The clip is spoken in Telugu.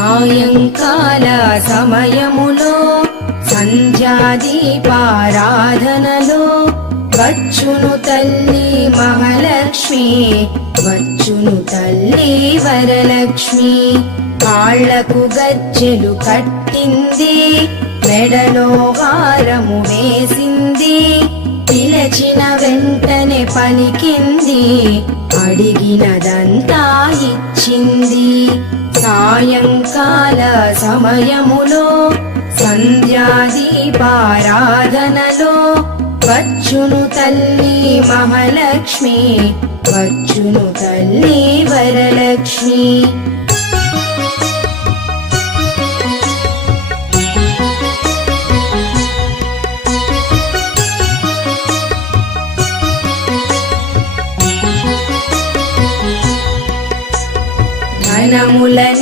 సాయంకాల సమయములో సంధ్యాదీపారాధనలో వచ్చును తల్లి మహాలక్ష్మి, వచ్చును తల్లి వరలక్ష్మి. కాళ్లకు గజ్జెలు కట్టింది, మెడలో హారము వేసింది, పిలచిన వెంటనే పలికింది, అడిగినదంతా ఇచ్చింది. సాయంకాల సమయములో సంధ్యాదీపారాధనలో వచ్చును తల్లి మహాలక్ష్మి, వచ్చును తల్లి వరలక్ష్మి. ధనముల